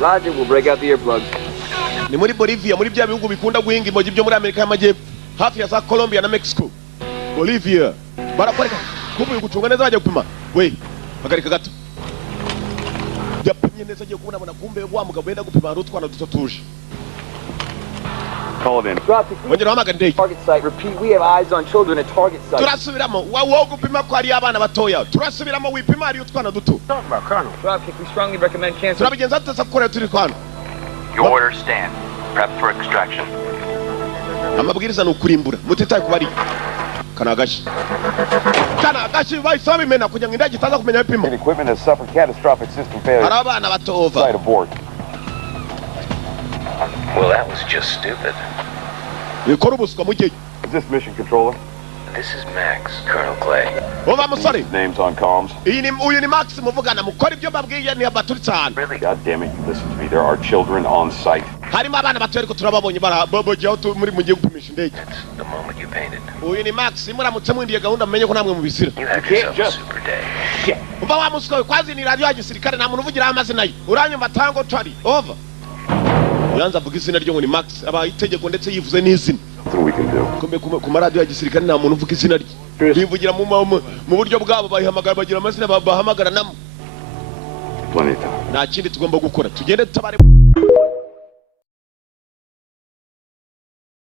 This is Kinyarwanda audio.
Roger, we'll break out the earplugs. Ni muri Bolivia, muri bya bihugu bikunda guhinga imogi byo muri Amerika y'Amajyepfo, hafi ya za Colombia na Mexico. Bolivia. Barakoreka. Kubu gucunga neza bajya gupima. We, hagarika gato. Yapimye neza agiye kubona kumbe wa mugabo yenda gupima rutwana dutotuje. Call it in. Wongera hamagara ndege. Target site. Repeat, we have eyes on children at target site. Turasubiramo, wo gupima ko ari abana batoya. Turasubiramo wipima ari utwana duto. Talk about Colonel. Dropkick, we strongly recommend cancel. Turabigenza tutasa gukora turi kwano. Your orders stand. Prep for extraction. Amabwiriza no kurimbura. Mutitaye kubari. Kanagashi bayisabe mena kugira ngo indege itaza kumenya bipimo. Equipment has suffered catastrophic system failure. Arabana batova. Site abort. Well, that was just stupid. Bikora ubuswa mu gihe. Is this mission controller? This is Max, Colonel Clay. Ova musore. Names on comms. Uyu ni Max muvugana mukora ibyo babwiye ni abaturi cyane. Really? God damn it, you listen to me. There are children on site. Harimo abana bato ariko turababonye baraboboje aho muri mu gihe gupimisha indege. The moment you painted. Uyu ni Max muramutse mwindiye gahunda mumenye ko namwe mubisira. You had yourself a super day. Umva wa muswa kwazi ni radio ya gisirikare nta muntu uvugira amazina ye. Uranyumva tango twari. Over. Yanza avuga izina ryo ngo ni Max aba itegeko ndetse yivuze n'izina. Nothing we can do. Kumbe ku radio ya gisirikare nta muntu uvuga izina rye. Bivugira mu buryo bwabo bayihamagara bagira amazina bahamagara namo. Plenty of time. Nta kindi tugomba gukora. Tugende tutabare